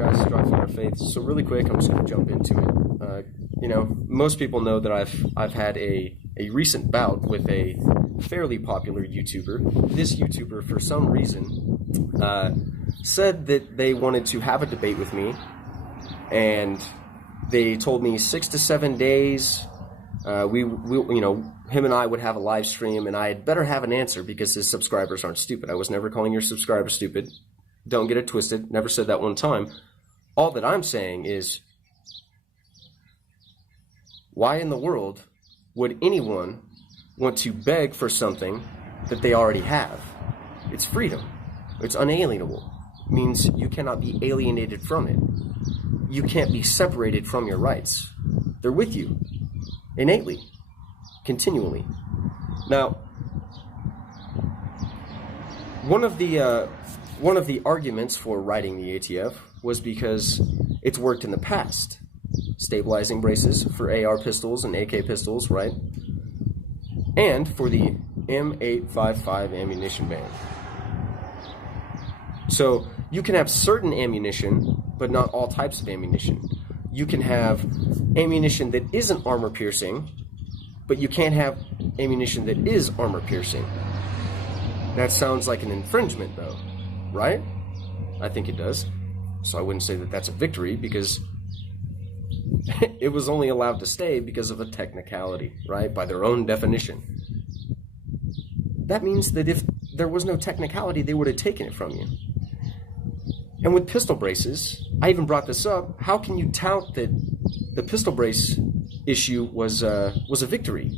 guys? Drive from our faith. So really quick, I'm just going to jump into it. Most people know that I've had a recent bout with a fairly popular YouTuber. This YouTuber, for some reason, said that they wanted to have a debate with me, and they told me 6 to 7 days. Him and I would have a live stream, and I had better have an answer because his subscribers aren't stupid. I was never calling your subscribers stupid. Don't get it twisted. Never said that one time. All that I'm saying is, why in the world would anyone want to beg for something that they already have? It's freedom. It's unalienable. It means you cannot be alienated from it. You can't be separated from your rights. They're with you, innately, continually. Now, one of the arguments for writing the ATF was because it's worked in the past. Stabilizing braces for AR pistols and AK pistols, right? And for the M855 ammunition ban. So you can have certain ammunition, but not all types of ammunition. You can have ammunition that isn't armor piercing, but you can't have ammunition that is armor piercing. That sounds like an infringement, though, right? I think it does. So I wouldn't say that that's a victory, because it was only allowed to stay because of a technicality, right? By their own definition. That means that if there was no technicality, they would have taken it from you. And with pistol braces, I even brought this up. How can you tout that the pistol brace issue was a victory?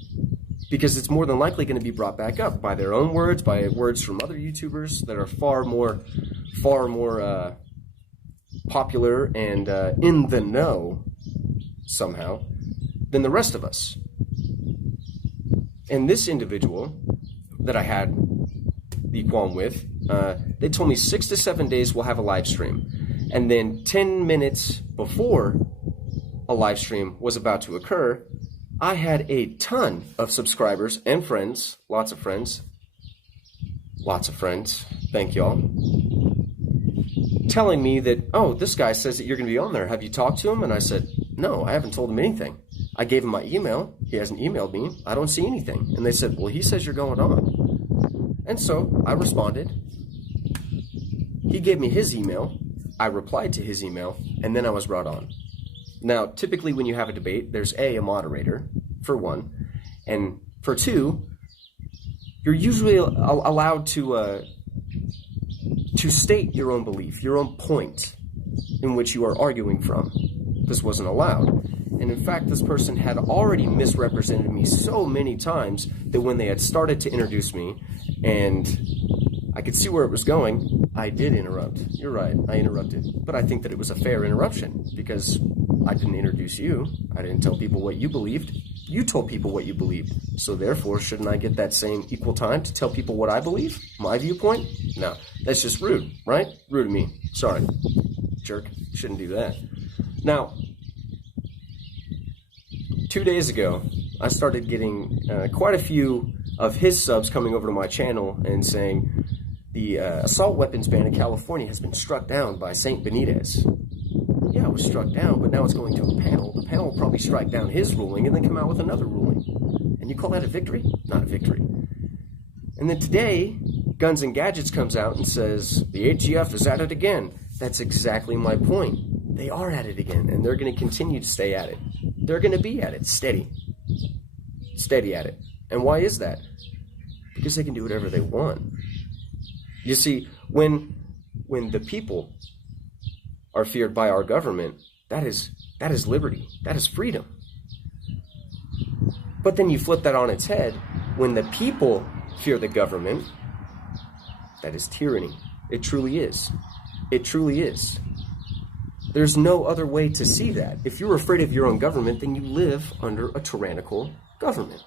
Because it's more than likely going to be brought back up by their own words, by words from other YouTubers that are far more popular and in the know somehow than the rest of us. And this individual that I had the qualm with, they told me 6 to 7 days we'll have a live stream. And then 10 minutes before a live stream was about to occur, I had a ton of subscribers and friends, lots of friends, thank y'all, telling me that, oh, this guy says that you're going to be on there. Have you talked to him? And I said, no, I haven't told him anything. I gave him my email. He hasn't emailed me. I don't see anything. And they said, well, he says you're going on. And so I responded. He gave me his email. I replied to his email, and then I was brought on. Now, typically when you have a debate, there's a moderator, for one, and for two, you're usually allowed to state your own belief, your own point in which you are arguing from. This wasn't allowed. And in fact, this person had already misrepresented me so many times that when they had started to introduce me and I could see where it was going, I did interrupt. You're right, I interrupted. But I think that it was a fair interruption because I didn't introduce you. I didn't tell people what you believed. You told people what you believed. So therefore, shouldn't I get that same equal time to tell people what I believe? My viewpoint? No, that's just rude, right? Rude of me. Sorry. Jerk. Shouldn't do that. Now, 2 days ago, I started getting quite a few of his subs coming over to my channel and saying the assault weapons ban in California has been struck down by St. Benitez. Yeah, it was struck down, but now it's going to a panel. The panel will probably strike down his ruling and then come out with another ruling. And you call that a victory? Not a victory. And then today, Guns and Gadgets comes out and says, the ATF is at it again. That's exactly my point. They are at it again, and they're going to continue to stay at it. They're going to be at it, steady. Steady at it. And why is that? Because they can do whatever they want. You see, when the people are feared by our government, that is liberty. That is freedom. But then you flip that on its head. When the people fear the government, that is tyranny. It truly is. It truly is. There's no other way to see that. If you're afraid of your own government, then you live under a tyrannical government.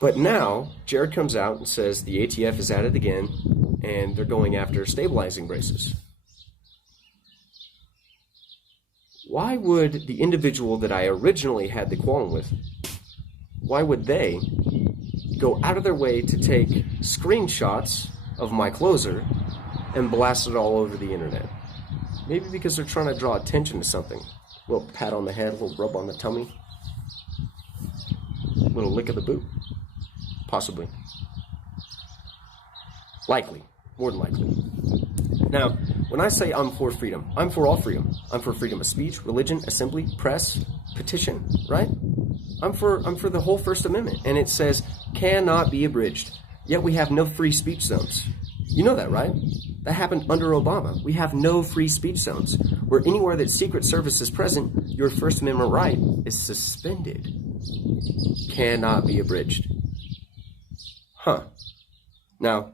But now, Jared comes out and says the ATF is at it again, and they're going after stabilizing braces. Why would the individual that I originally had the qualm with, why would they go out of their way to take screenshots of my closer and blast it all over the internet? Maybe because they're trying to draw attention to something. A little pat on the head, a little rub on the tummy, a little lick of the boot. Possibly. Likely. More than likely. Now, when I say I'm for freedom, I'm for all freedom. I'm for freedom of speech, religion, assembly, press, petition, right? I'm for the whole First Amendment. And it says, cannot be abridged. Yet we have no free speech zones. You know that, right? That happened under Obama. We have no free speech zones. Where anywhere that Secret Service is present, your First Amendment right is suspended. Cannot be abridged. Huh. Now,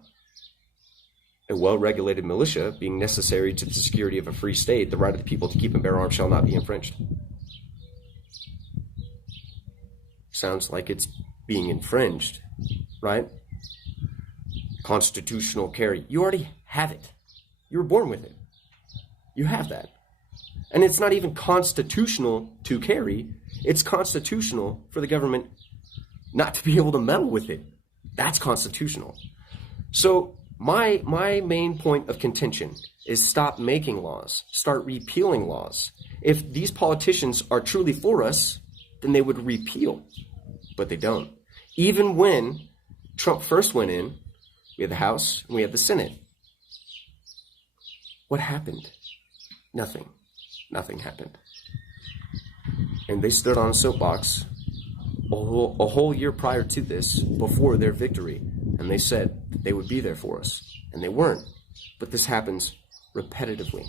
a well-regulated militia being necessary to the security of a free state, the right of the people to keep and bear arms shall not be infringed. Sounds like it's being infringed, right? Constitutional carry. You already have it. You were born with it. You have that. And it's not even constitutional to carry. It's constitutional for the government not to be able to meddle with it. That's constitutional. So my main point of contention is stop making laws. Start repealing laws. If these politicians are truly for us, then they would repeal. But they don't. Even when Trump first went in, we had the House and we had the Senate. What happened? Nothing. Nothing happened. And they stood on a soapbox a whole year prior to this, before their victory, and they said that they would be there for us. And they weren't. But this happens repetitively.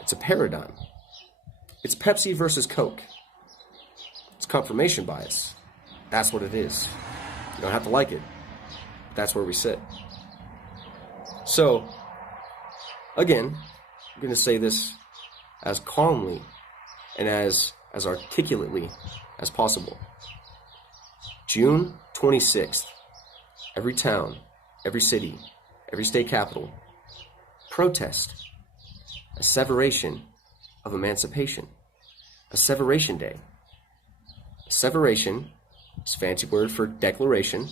It's a paradigm. It's Pepsi versus Coke. It's confirmation bias. That's what it is. You don't have to like it. That's where we sit. So, again, I'm going to say this as calmly and as articulately as possible. June 26th, every town, every city, every state capital, protest asseveration of emancipation. Asseveration Day. Asseveration is a fancy word for declaration,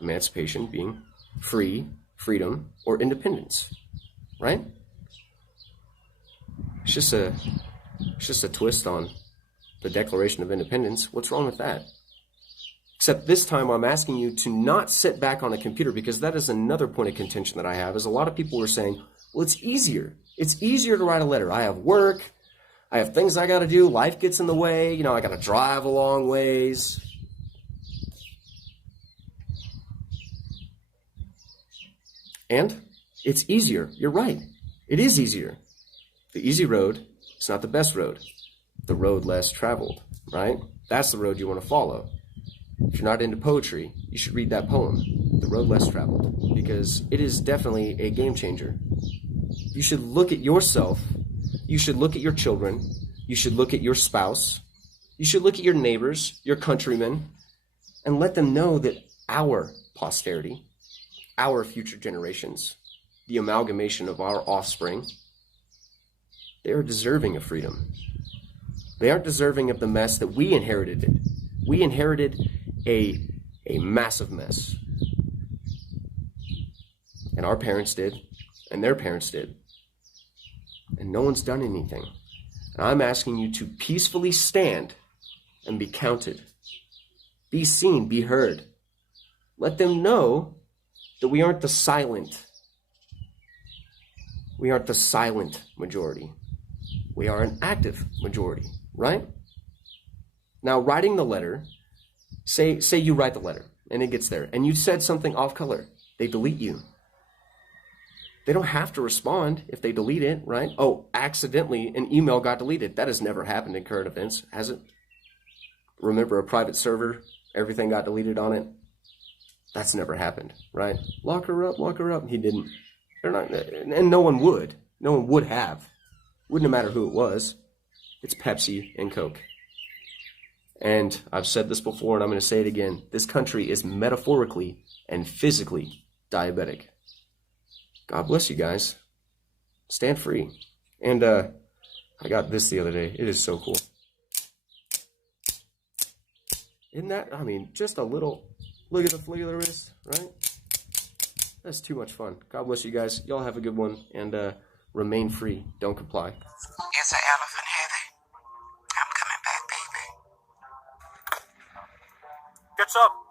emancipation being free, freedom, or independence, right? It's just a twist on the Declaration of Independence. What's wrong with that? Except this time I'm asking you to not sit back on a computer, because that is another point of contention that I have, is a lot of people are saying, well, it's easier. It's easier to write a letter. I have work. I have things I got to do. Life gets in the way. You know, I got to drive a long ways. And it's easier. You're right. It is easier. The easy road is not the best road. The road less traveled, right? That's the road you want to follow. If you're not into poetry, you should read that poem, The Road Less Traveled, because it is definitely a game changer. You should look at yourself. You should look at your children. You should look at your spouse. You should look at your neighbors, your countrymen, and let them know that our posterity, our future generations, the amalgamation of our offspring, they are deserving of freedom. They aren't deserving of the mess that we inherited. We inherited a massive mess. And our parents did, and their parents did. And no one's done anything. And I'm asking you to peacefully stand and be counted. Be seen, be heard. Let them know that we aren't the silent. We aren't the silent majority. We are an active majority, right? Now, writing the letter, say you write the letter and it gets there and you said something off color. They delete you. They don't have to respond if they delete it, right? Oh, accidentally an email got deleted. That has never happened in current events, has it? Remember a private server, everything got deleted on it? That's never happened, right? Lock her up. He didn't. They're not, and no one would. No one would have. Wouldn't have mattered who it was. It's Pepsi and Coke. And I've said this before and I'm going to say it again. This country is metaphorically and physically diabetic. God bless you guys. Stand free. And I got this the other day. It is so cool. Isn't that, I mean, just a little, look at the wrist, right? That's too much fun. God bless you guys. Y'all have a good one. And Remain free. Don't comply. It's an elephant heavy. I'm coming back, baby. Gets up.